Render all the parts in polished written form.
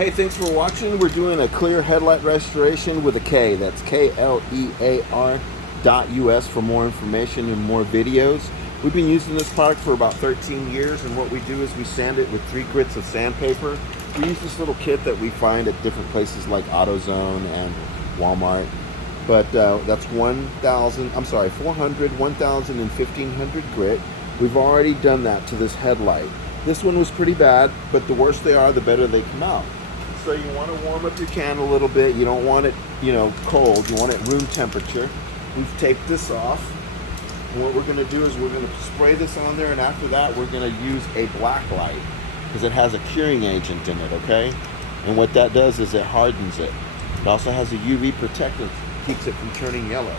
Hey, thanks for watching. We're doing a clear headlight restoration with a K. That's KLEAR.US for more information and more videos. We've been using this product for about 13 years, and what we do is we sand it with 3 grits of sandpaper. We use this little kit that we find at different places like AutoZone and Walmart. But that's 400, 1,000, and 1,500 grit. We've already done that to this headlight. This one was pretty bad, but the worse they are, the better they come out. So you want to warm up your can a little bit. You don't want it, cold. You want it room temperature. We've taped this off. And what we're going to do is we're going to spray this on there, and after that we're going to use a black light because it has a curing agent in it, okay? And what that does is it hardens it. It also has a UV protectant, keeps it from turning yellow.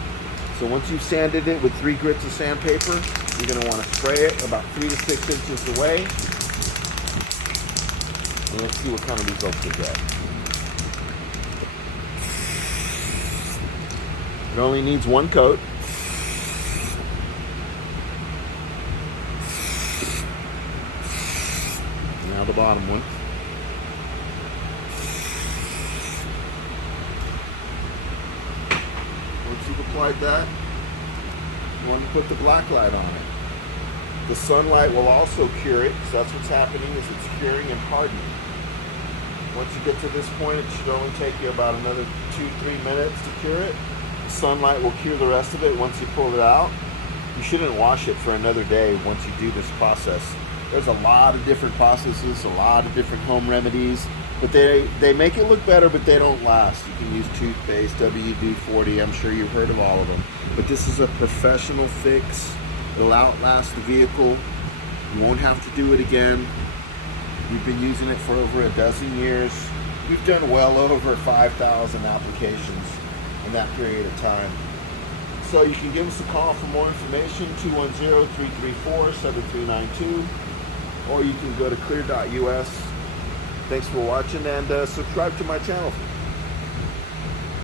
So once you've sanded it with 3 grits of sandpaper, you're going to want to spray it about 3 to 6 inches away. And let's see what kind of results we get. It only needs 1 coat. Now the bottom one. Once you've applied that, you want to put the black light on it. The sunlight will also cure it, because that's what's happening, is it's curing and hardening. Once you get to this point, it should only take you about another 2-3 minutes to cure it. The sunlight will cure the rest of it once you pull it out. You shouldn't wash it for another day once you do this process. There's a lot of different processes, a lot of different home remedies, but they make it look better, but they don't last. You can use toothpaste, WD-40, I'm sure you've heard of all of them. But this is a professional fix. It'll outlast the vehicle. You won't have to do it again. We've been using it for over a dozen years. We've done well over 5,000 applications in that period of time. So you can give us a call for more information, 210-334-7392, or you can go to clear.us. Thanks for watching, and subscribe to my channel.